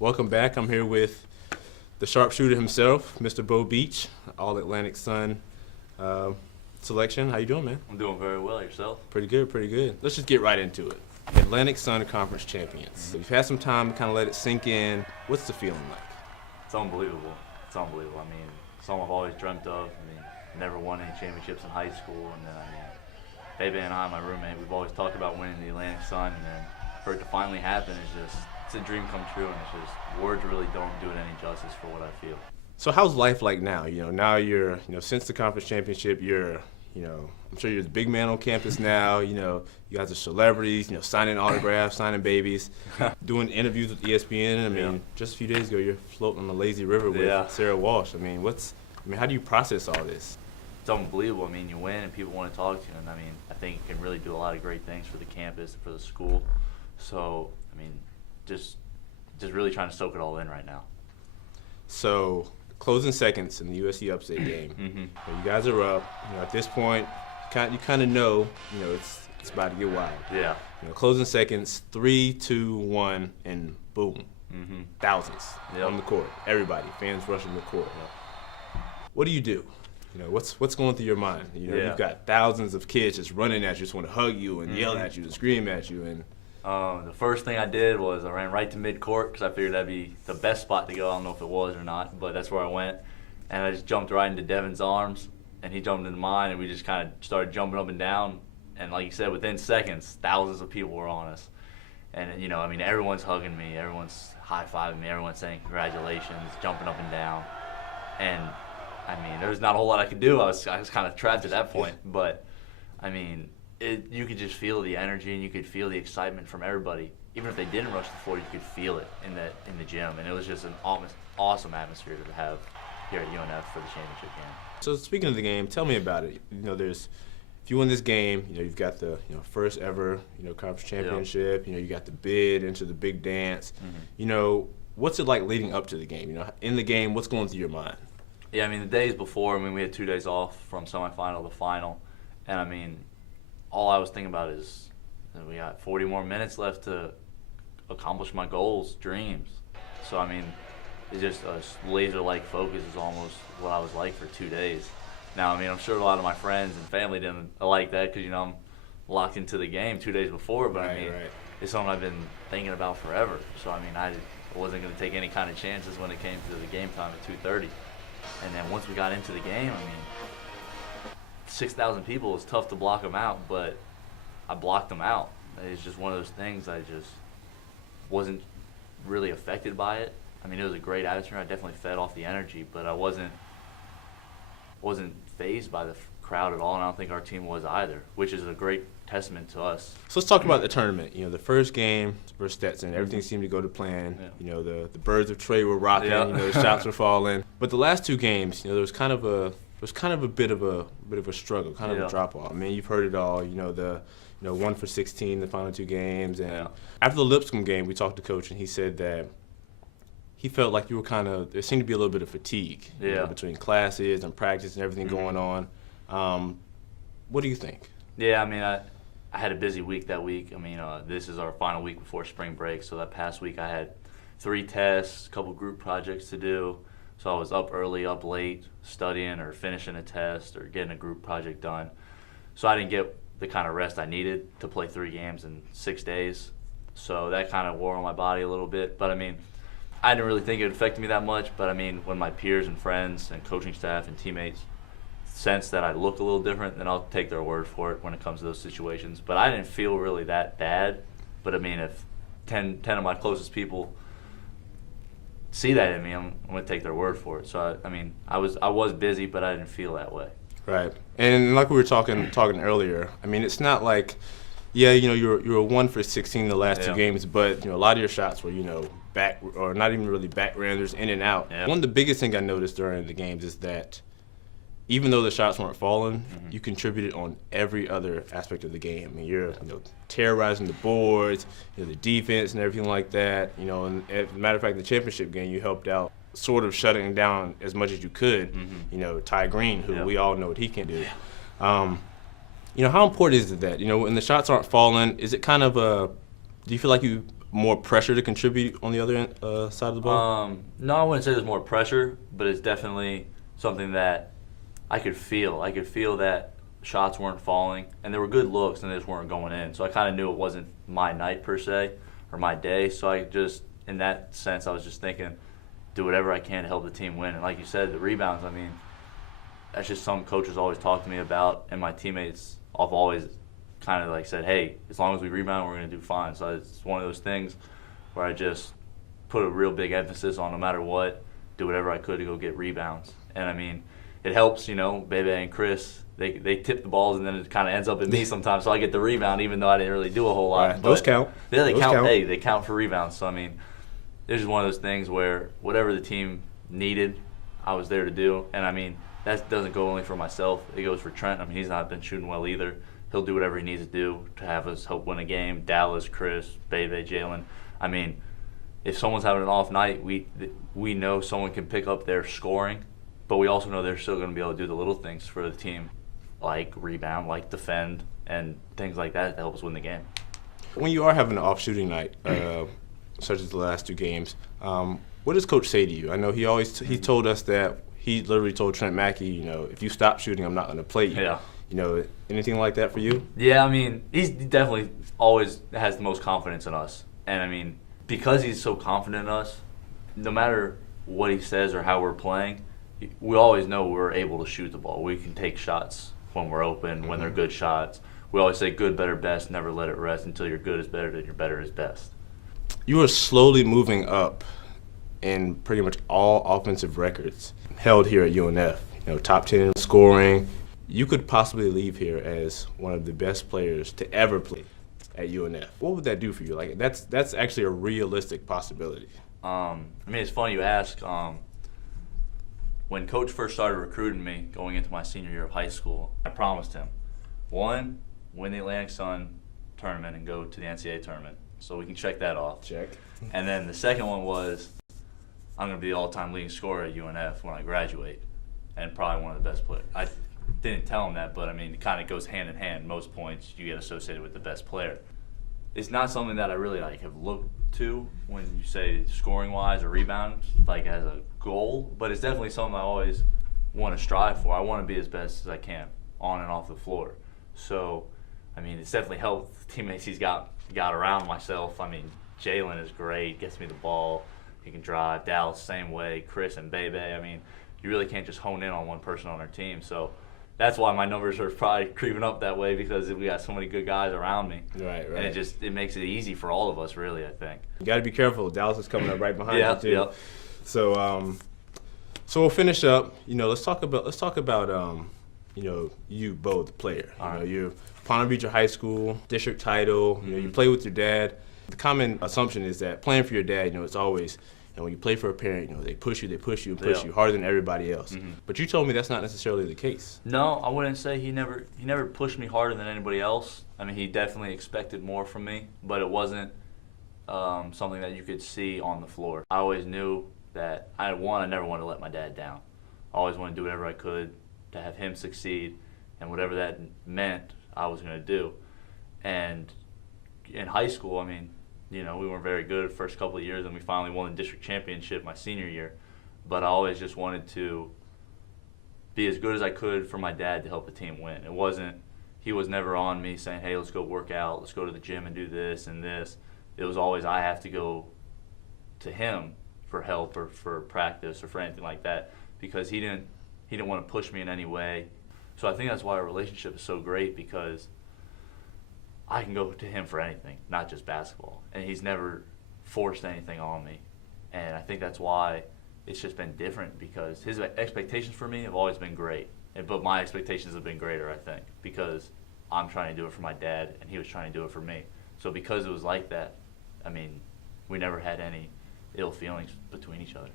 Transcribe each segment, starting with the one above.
Welcome back. I'm here with the sharpshooter himself, Mr. Beau Beech, All-Atlantic Sun selection. How you doing, man? I'm doing very well. Yourself? Pretty good, pretty good. Let's just get right into it. Atlantic Sun Conference champions. So you've had some time to kind of let it sink in. What's the feeling like? It's unbelievable. It's unbelievable. I mean, something I've always dreamt of. I mean, never won any championships in high school, and then Bebe and I, my roommate, we've always talked about winning the Atlantic Sun, and then for it to finally happen is it's a dream come true, and it's just words really don't do it any justice for what I feel. So how's life like now? Now you're, since the conference championship, you're, I'm sure you're the big man on campus now. You guys are celebrities, signing autographs, signing babies, doing interviews with ESPN. I mean, just a few days ago, you're floating on the lazy river with Sarah Walsh. I mean, how do you process all this? It's unbelievable. I mean, you win and people want to talk to you, and I mean, I think it can really do a lot of great things for the campus, for the school. So, I mean, just really trying to soak it all in right now. So, closing seconds in the USC upset game. You guys are up. At this point, you kind of know, it's about to get wild. Yeah. Closing seconds, 3, 2, 1, and boom. Thousands on the court. Everybody, fans rushing the court. What do you do? What's going through your mind? You've got thousands of kids just running at you, just want to hug you and yell at you and scream at you. And the first thing I did was I ran right to mid-court because I figured that'd be the best spot to go. I don't know if it was or not, but that's where I went. And I just jumped right into Devin's arms, and he jumped into mine, and we just kind of started jumping up and down. And like you said, within seconds, thousands of people were on us. And, everyone's hugging me, everyone's high-fiving me, everyone's saying congratulations, jumping up and down. And, there was not a whole lot I could do. I was kind of trapped at that point. But, you could just feel the energy, and you could feel the excitement from everybody. Even if they didn't rush the floor, you could feel it in the gym. And it was just an awesome atmosphere to have here at UNF for the championship game. So speaking of the game, tell me about it. If you win this game, you've got the first ever conference championship. You got the bid into the big dance. What's it like leading up to the game? In the game, what's going through your mind? Yeah, the days before, we had 2 days off from semifinal to final, and all I was thinking about is that we got 40 more minutes left to accomplish my goals, dreams. So it's just a laser-like focus is almost what I was like for 2 days. Now, I'm sure a lot of my friends and family didn't like that because, I'm locked into the game 2 days before, but it's something I've been thinking about forever. So, I wasn't going to take any kind of chances when it came to the game time at 2:30. And then once we got into the game, 6,000 people, it's tough to block them out, but I blocked them out. It's just one of those things I just wasn't really affected by it. It was a great atmosphere. I definitely fed off the energy, but I wasn't fazed by the crowd at all, and I don't think our team was either, which is a great testament to us. So let's talk about the tournament. The first game versus Stetson, everything seemed to go to plan. Yeah. The birds of Trey were rocking. The shots were falling. But the last two games, there was kind of a bit of a struggle, kind of a drop off. You've heard it all. The 1 for 16 the final two games, and after the Lipscomb game, we talked to Coach, and he said that he felt like you were there seemed to be a little bit of fatigue between classes and practice and everything going on. What do you think? Yeah, I had a busy week that week. This is our final week before spring break, so that past week I had 3 tests, a couple group projects to do. So I was up early, up late, studying or finishing a test or getting a group project done. So I didn't get the kind of rest I needed to play 3 games in 6 days. So that kind of wore on my body a little bit. But I didn't really think it affected me that much, but when my peers and friends and coaching staff and teammates sense that I look a little different, then I'll take their word for it when it comes to those situations. But I didn't feel really that bad. But if 10 of my closest people see that in me, I'm going to take their word for it. So I was busy, but I didn't feel that way. Right, and like we were talking earlier, it's not like, you're 1 for 16 the last 2 games, but a lot of your shots were back or not even really back-randers, in and out. Yeah. One of the biggest things I noticed during the games is that even though the shots weren't falling, you contributed on every other aspect of the game. You're terrorizing the boards, the defense and everything like that. And as a matter of fact, the championship game, you helped out sort of shutting down as much as you could. Ty Green, who we all know what he can do. How important is it that when the shots aren't falling? Is it kind of do you feel like you more pressure to contribute on the other side of the ball? No, I wouldn't say there's more pressure, but it's definitely something that I could feel. I could feel that shots weren't falling, and there were good looks, and they just weren't going in. So I kind of knew it wasn't my night per se or my day. So I just, in that sense, I was just thinking, do whatever I can to help the team win. And like you said, the rebounds, I mean, that's just something coaches always talk to me about, and my teammates have always kind of like said, hey, as long as we rebound, we're going to do fine. So it's one of those things where I just put a real big emphasis on no matter what, do whatever I could to go get rebounds. And I mean, it helps, Bebe and Chris, they tip the balls and then it kind of ends up in me sometimes. So I get the rebound even though I didn't really do a whole lot. Right. Those count. Yeah, they Those count. Hey, they count for rebounds. So I mean, it's just one of those things where whatever the team needed, I was there to do. And I mean, that doesn't go only for myself. It goes for Trent. I mean, he's not been shooting well either. He'll do whatever he needs to do to have us help win a game. Dallas, Chris, Bebe, Jalen. I mean, if someone's having an off night, we know someone can pick up their scoring, but we also know they're still going to be able to do the little things for the team, like rebound, like defend, and things like that help us win the game. When you are having an off shooting night, such as the last 2 games, what does Coach say to you? I know he told us that he literally told Trent Mackey, if you stop shooting, I'm not going to play you. Yeah. Anything like that for you? Yeah, I mean, he definitely always has the most confidence in us. And, I mean, because he's so confident in us, no matter what he says or how we're playing, we always know we're able to shoot the ball. We can take shots when we're open, when they're good shots. We always say good, better, best, never let it rest until your good is better than your better is best. You are slowly moving up in pretty much all offensive records held here at UNF. Top 10 in scoring. You could possibly leave here as one of the best players to ever play at UNF. What would that do for you? Like that's actually a realistic possibility. I mean, it's funny you ask. When Coach first started recruiting me going into my senior year of high school, I promised him, 1, win the Atlantic Sun tournament and go to the NCAA tournament. So we can check that off. Check. And then the second one was, I'm going to be the all-time leading scorer at UNF when I graduate, and probably one of the best players. I didn't tell him that, but I mean, it kind of goes hand in hand. Most points you get associated with the best player. It's not something that I really have looked to when you say scoring-wise or rebound, as a goal, but it's definitely something I always want to strive for. I want to be as best as I can on and off the floor. So, I mean, it's definitely helped the teammates he's got around myself. I mean, Jalen is great, gets me the ball, he can drive. Dallas, same way. Chris and Bebe. I mean, you really can't just hone in on one person on our team. So that's why my numbers are probably creeping up that way, because we got so many good guys around me. Right. And it makes it easy for all of us, really, I think. You got to be careful. Dallas is coming up right behind you too. Yeah. So we'll finish up. Let's talk about you, Beau, the player. You're Palm Beach High School, district title. You play with your dad. The common assumption is that playing for your dad, it's always, when you play for a parent, they push you you harder than everybody else. But you told me that's not necessarily the case. No, I wouldn't say he never pushed me harder than anybody else. I mean, he definitely expected more from me, but it wasn't something that you could see on the floor. I always knew that I never wanted to let my dad down. I always wanted to do whatever I could to have him succeed, and whatever that meant, I was going to do. And in high school, I mean, we weren't very good the first couple of years, and we finally won the district championship my senior year. But I always just wanted to be as good as I could for my dad to help the team win. He was never on me saying, hey, let's go work out, let's go to the gym and do this and this. It was always I have to go to him for help or for practice or for anything like that, because he didn't want to push me in any way. So I think that's why our relationship is so great, because I can go to him for anything, not just basketball. And he's never forced anything on me. And I think that's why it's just been different, because his expectations for me have always been great. But my expectations have been greater, I think, because I'm trying to do it for my dad and he was trying to do it for me. So because it was like that, I mean, we never had any ill feelings between each other.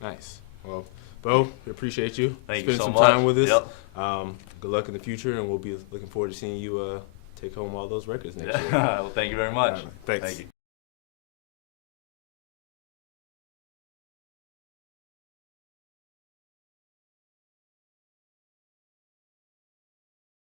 Nice. Well, Beau, we appreciate you. Thank you so some much. time with us. Yep. Good luck in the future, and we'll be looking forward to seeing you take home all those records next year. Well, thank you very much. Thanks. Thank you.